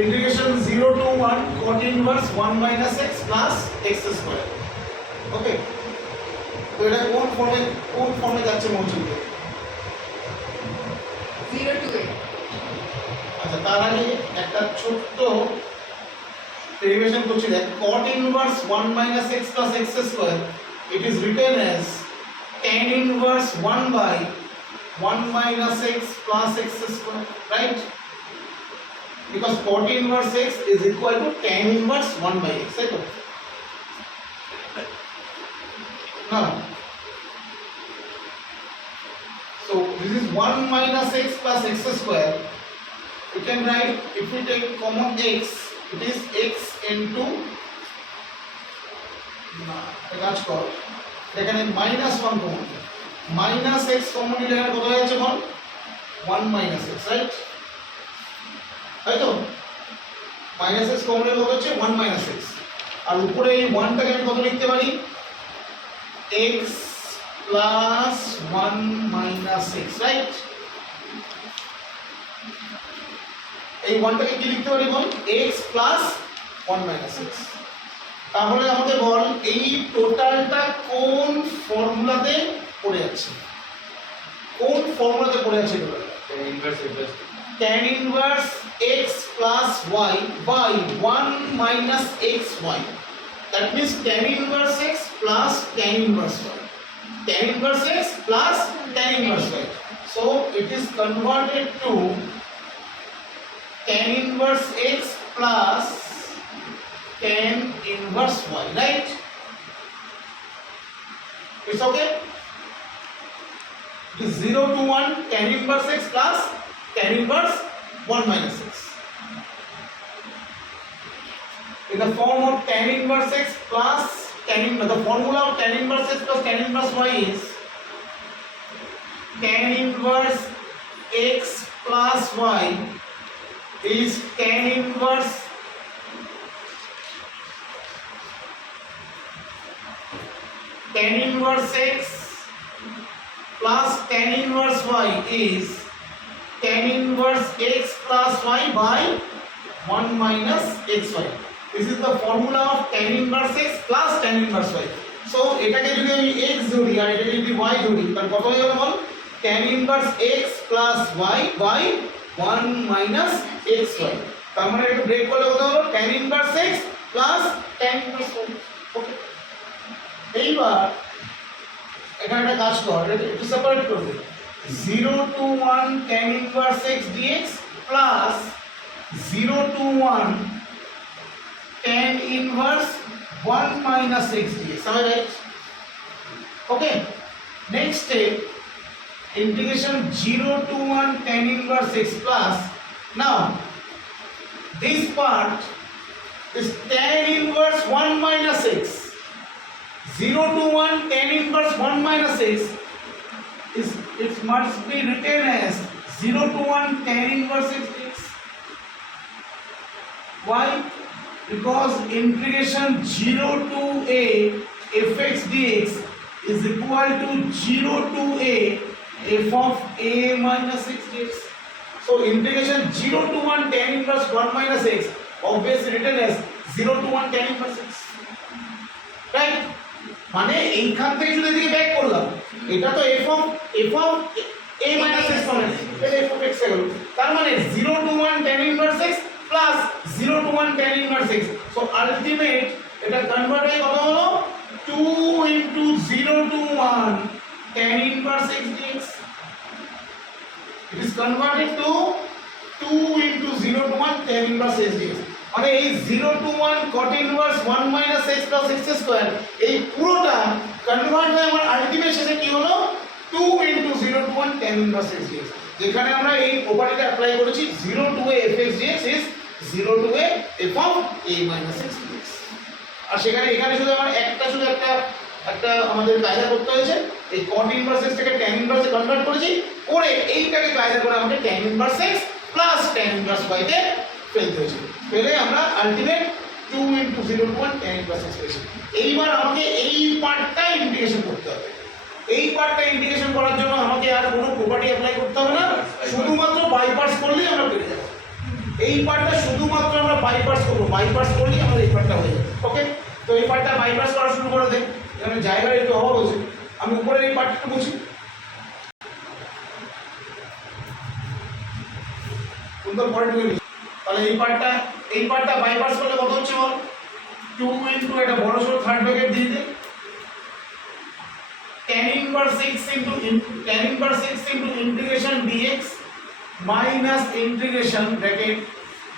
integration 0 to 1 cot inverse 1 minus x plus x square. ওকে, তো এটা কোন ফর্মে যাচ্ছে মৌচুকে? 0 to a। আচ্ছা, তার আগে একটা ছোট্ট ডেরিভেশন করছি দেখ। cot inverse 1 minus x plus x square, it is written as tan inverse 1 by 1 minus x plus x square, right? Because cot inverse x is equal to tan inverse 1 by x, right? Now, so this is 1 minus x plus x square. You can write, if we take common x, it is x into এখানে minus 1 common, minus x common নিলে এখানে কত হয়ে যাচ্ছে বল? 1 minus x, right? তাই তো minus x common নিলে কত হচ্ছে? 1 minus x। আর উপরে এই 1 টাকে আমি কত লিখতে পারি? x plus 1 minus x, right? এই 1 টাকে কি লিখতে পারি বল? x plus 1 minus x। তাহলে আমাদের বল এই টোটালটা কোন ফর্মুলাতে পড়ে আছে? কোন ফর্মুলাতে পড়ে আছে টোটালটা? tan inverse x plus y by 1 minus xy. That means tan inverse x plus tan inverse y. Tan inverse x plus tan inverse y. So it is converted to tan inverse x plus tan inverse y, right? It's okay? It is 0 to 1 tan inverse x plus tan inverse 1 minus x. In the form of tan inverse x plus tan inverse, the formula of tan inverse x plus tan inverse y is tan inverse x plus y is tan inverse x plus tan inverse y is tan inverse x plus y by 1 minus xy. This is the formula of tan inverse x plus tan inverse y. So এটাকে যদি আমি x ধরি আর এটাকে যদি y ধরি তাহলে কত হয়ে গেল বল? tan inverse x plus y by 1 minus xy. তার মানে একটু ব্রেক করলে কত হলো? tan inverse x plus tan inverse y. ওকে, এইবার এখানে একটা কাজ কর, একটু সেপারেট করবে। 0 to 1 tan inverse x dx plus 0 to 1 tan inverse 1 minus x dx. Am I right? Okay. Next step, integration 0 to 1 tan inverse x plus. Now, this part is tan inverse 1 minus x. 0 to 1 tan inverse 1 minus x is, it must be written as 0 to 1 tan inverse x dx. Why? Because integration 0 to a fx dx is equal to 0 to a f of a minus x dx. So integration 0 to 1 tan inverse 1 minus x obviously written as 0 to 1 tan inverse x, right? মানে এইখান থেকে যদি এদিকে back করলাম, এটা তো f of a minus x মানে এটা f of x এ গেল। তার মানে 0 to 1 tan inverse x plus 0 to 1 tan inverse x. So ultimate এটা কনভার্ট হয়ে কত হলো? 2 into 0 to 1 tan inverse x dx. It is converted to 2 into 0 to 1 tan inverse x dx. মানে এই 0 to 1 cot inverse 1 minus x plus x square এই পুরোটা convert হয়ে আমার আলটিমেট শেষে কি হলো? 2 into 0 to 1 tan inverse x dx. যেখানে আমরা এই প্রপার্টিটা অ্যাপ্লাই করেছি 0 to a fx dx is 0 to a f of a minus x dx. আর সেখানে এখানে শুধু আমার একটা আমাদের কায়দা করতে হয়েছে, এই cot inverse x থেকে tan inverse এ কনভার্ট করেছি, করে এইটাকে কায়দা করে আমাদের tan inverse x plus tan inverse y তে ফেলতে হয়েছে। ফেলে আমরা ultimate 2 into 0 to 1 tan inverse x পেয়েছি। এইবার আমাকে এই পার্টটা ইন্টিগ্রেশন করতে হবে। এই পার্টটা ইন্টিগ্রেশন করার জন্য আমাকে আর কোনো প্রপার্টি অ্যাপ্লাই করতে হবে না, শুধুমাত্র বাই পার্টস করলেই আমরা পেয়ে যাব। এই পার্টটা শুধুমাত্র আমরা বাইপাস করবো, বাইপাস করলেই আমাদের এই পার্টটা হয়ে যাবে। ওকে, তো এই পার্টটা বাইপাস করা শুরু করে দেন। এখানে জায়গার একটু অভাব হচ্ছে, আমি উপরের এই পার্টটা বুঝি। সুন্দর পরে ঢুকে, তাহলে এই পার্টটা বাইপাস করলে কত হচ্ছে বল? 2 ইনটু এটা বড় সরো থার্ড ব্র্যাকেট দিয়ে দে, tan inverse 6 into integration dx minus integration bracket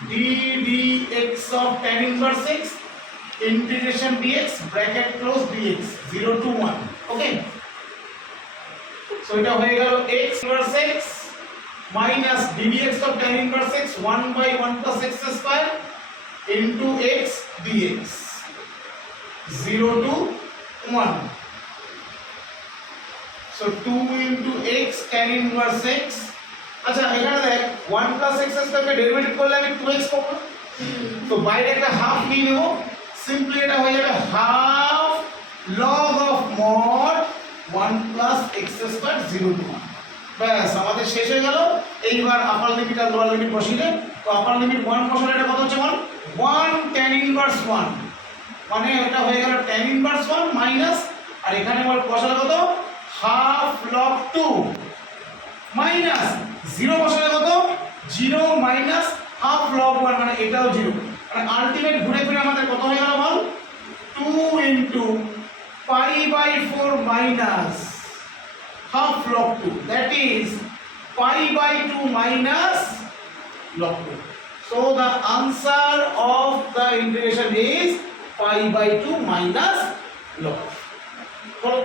d dx of tan inverse 6 integration dx bracket close dx 0 to 1. Okay, so এটা হয়ে গেল x inverse x minus d dx of tan inverse x 1 by 1 plus x square into x dx 0 to 1. So 2 into x tan inverse x, আচ্ছা এখানে দেখ 1 plus x square কে derivative করলে আমি 2x পাবো, তো বাইরে একটা হাফ নিয়ে নেব, সিম্পলি এটা হয়ে যাবে half log of mod 1 plus x square 0 to 1। ব্যাস আমাদের শেষ হয়ে গেল। এইবার আপার লিমিট আর লোয়ার লিমিট বসিয়ে, তো আপার লিমিট 1 বসালে এটা কত হচ্ছে বল? 1 tan inverse 1, মানে এটা হয়ে গেল tan inverse 1 মাইনাস, আর এখানে বল বসালে কত? হাফ log 2 মাইনাস 0 বসালে কত? 0 মাইনাস হাফ log 1, মানে এটাও 0, মানে আলটিমেট ঘুরে ফিরে আমাদের কত হয়ে গেল বল? 2 into pi by 4 minus half log 2, that is pi by 2 minus log 2. So the answer of the integration is pi by 2 minus log 2.